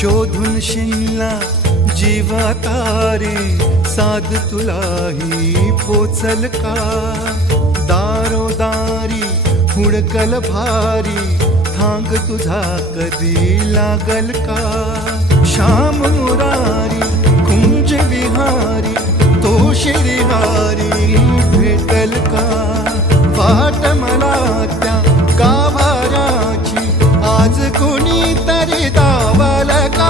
शोधून शिनला जीवा तारे साध तुलाही पोचल का दारोदारी हुडकल भारी थांग तुझा कधी लागल का श्याम मुरारी कुंज विहारी तो श्रीहारी भेटल का वाट मला त्या गाभाऱ्याची आज कोणी तरी दावल का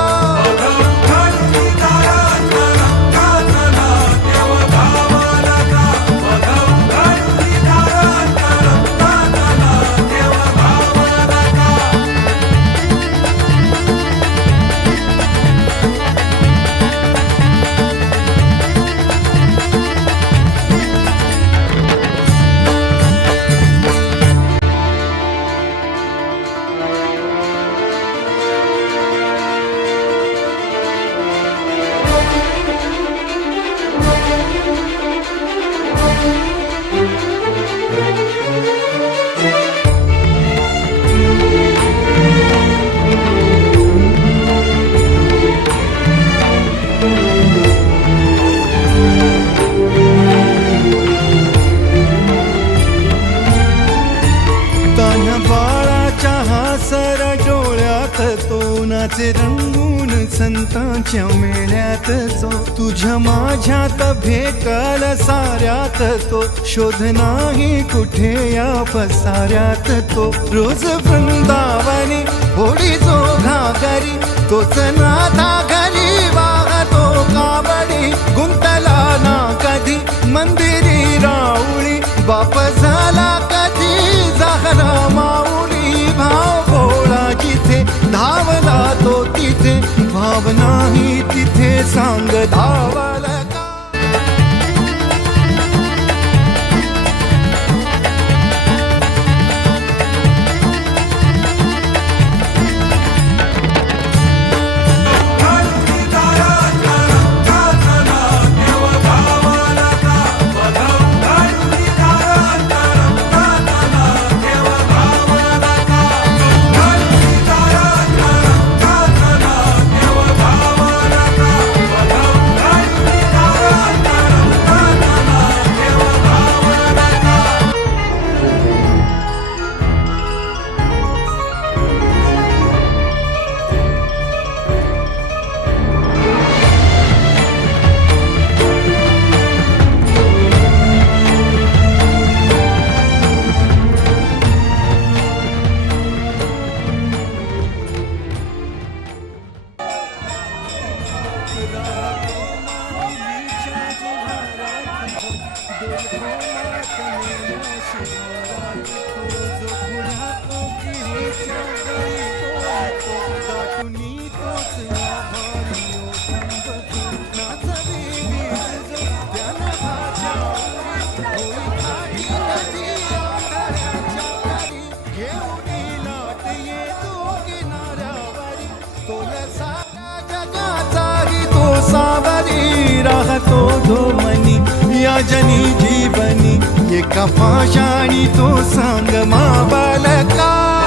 सर डोळ्यात तो नाचे रंगून संतांच्या मेळ्यात जो तुझ्या माझ्यात भेकल साऱ्यात तो शोध नाही कुठे या पसाऱ्यात तो रोज वृंदावनी होडी जो घागरी तोच नाथा घरी वाहतो कावडी गुंतला ना कधी मंदिरी राऊळी बाप झाला कधी जाहरा माऊली भाव भोळा जिथे धावला तो तिथे भाव नाही तिथे सांग धावल का राहतो धोमनी या जनी जीवनी एका पाषाणी तो सांग मा बालका